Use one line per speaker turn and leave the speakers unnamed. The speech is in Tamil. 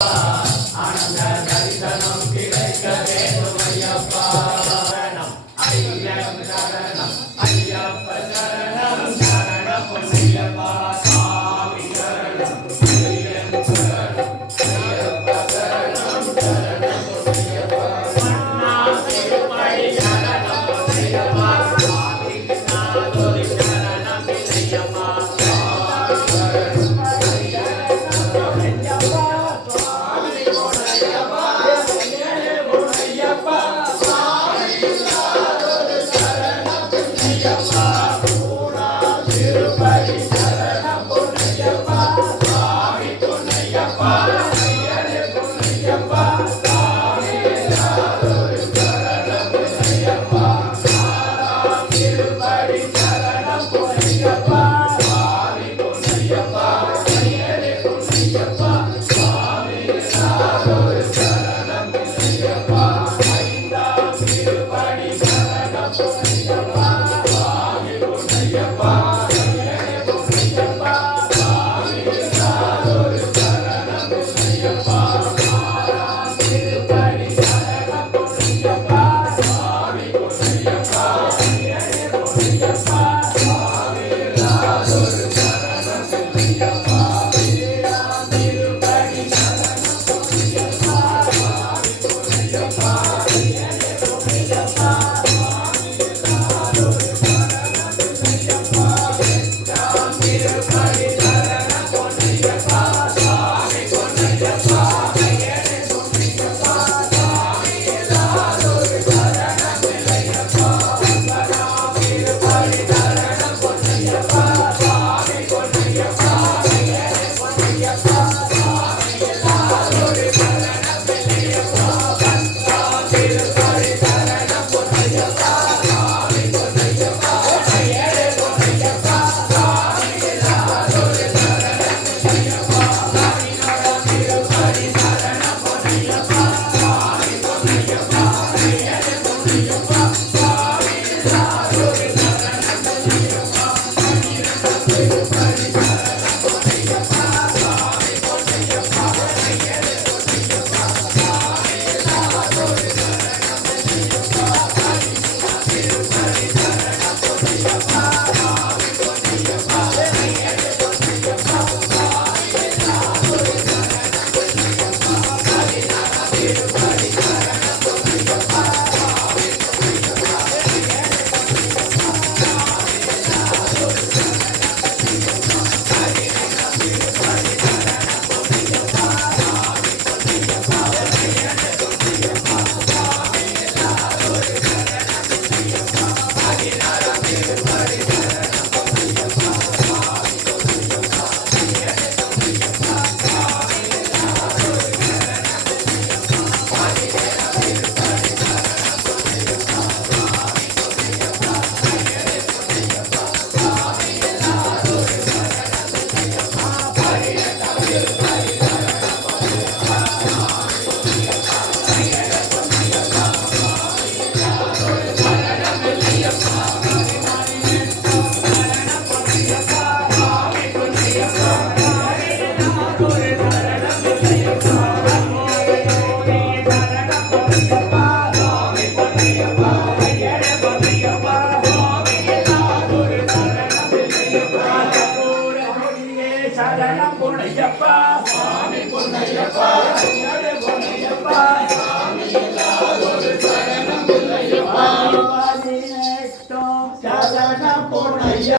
you Uau.
சரணம் பொன்னையப்பா சாமி பொன்னையப்பா.